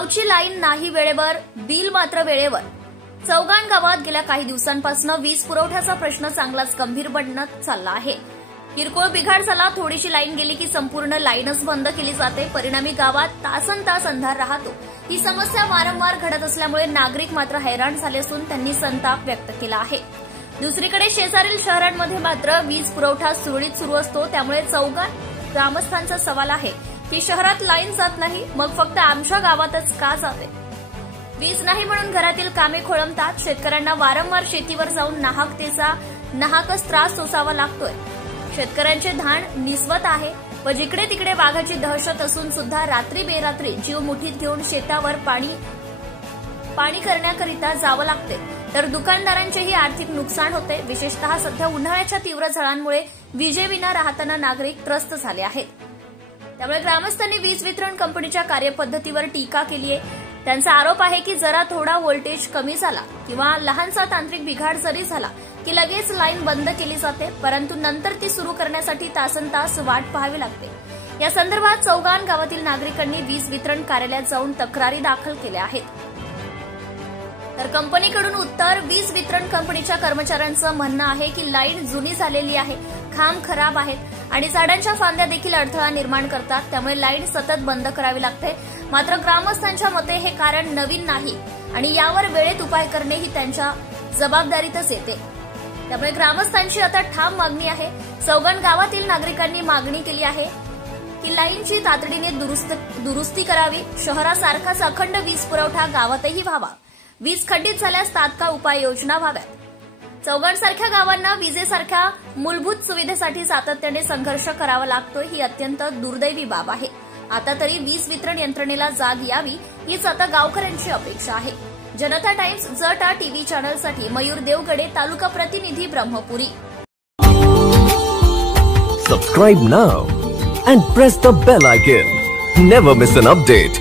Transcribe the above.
गावची लाईन नाही वेळेवर, बिल मात्र वेळेवर. चौगाण गावात गेल्या काही दिवसांपासून वीज पुरवठ्याचा प्रश्न चांगलाच गंभीर बनत चालला आहे. किरकोळ बिघाड झाला, थोडीशी लाईन गेली की संपूर्ण लाईनच बंद केली जाते. परिणामी गावात तासनतास अंधार राहतो. ही समस्या वारंवार घडत असल्यामुळे नागरिक मात्र हैराण झाले असून त्यांनी संताप व्यक्त केला आहे. दुसरीकडे शेजारील शहरांमध्ये मात्र वीज पुरवठा सुरळीत सुरू असतो. त्यामुळे चौगाण ग्रामस्थांचा सवाल आहे की शहरात लाईन जात नाही, मग फक्त आमच्या गावातच का जाते? वीज नाही म्हणून घरातील कामे खोळंबतात. शेतकऱ्यांना वारंवार शेतीवर जाऊन नाहकच त्रास सोसावा लागतोय. शेतकऱ्यांचे धान निसवत आहे व जिकडे तिकडे वाघाची दहशत असून सुद्धा रात्री बेरात्री जीव मुठीत घेऊन शेतावर पाणी करण्याकरिता जावं लागते. तर दुकानदारांचेही आर्थिक नुकसान होते. विशेषतः सध्या उन्हाळ्याच्या तीव्र झळांमुळे विजेविना राहताना नागरिक त्रस्त झाले आहेत. त्यामुळे ग्रामस्थांनी वीज वितरण कंपनीच्या कार्यपद्धतीवर टीका केली आहे. त्यांचा आरोप आहे की जरा थोडा व्होल्टेज कमी झाला किंवा लहानसा तांत्रिक बिघाड जरी झाला की लगेच लाईन बंद केली जाते, परंतु नंतर ती सुरू करण्यासाठी तासनतास वाट पाहावी लागते. या संदर्भात चौगाण गावातील नागरिकांनी वीज वितरण कार्यालयात जाऊन तक्रारी दाखल केल्या आहेत. तर कंपनीकडून उत्तर. वीज वितरण कंपनीच्या कर्मचाऱ्यांचं म्हणणं आहे की लाईन जुनी झालेली आहे, खांब खराब आहेत आणि झाडांच्या फांद्या देखील अडथळा निर्माण करतात. त्यामुळे लाईन सतत बंद करावी लागते. मात्र ग्रामस्थांच्या मते हे कारण नवीन नाही आणि यावर वेळेत उपाय करणे ही त्यांच्या जबाबदारीतच येते. त्यामुळे ग्रामस्थांची आता ठाम मागणी आहे. चौगाण गावातील नागरिकांनी मागणी केली आहे की लाईनची तातडीने दुरुस्ती करावी. शहरासारखाच अखंड वीज पुरवठा गावातही व्हावा. वीज खंडित झाल्यास तात्काळ उपाययोजना व्हाव्यात. चौगाणसारख्या गावांना विजेसारख्या मूलभूत सुविधेसाठी सातत्याने संघर्ष करावा लागतोय, ही अत्यंत दुर्दैवी बाब आहे. आता तरी वीज वितरण यंत्रणेला जाग यावी हीच आता गावकऱ्यांची अपेक्षा आहे. जनता टाइम्स जटा टीव्ही चॅनलसाठी मयूर देवगडे, तालुका प्रतिनिधी, Brahmpuri. Subscribe now and press the bell icon. Never miss an update.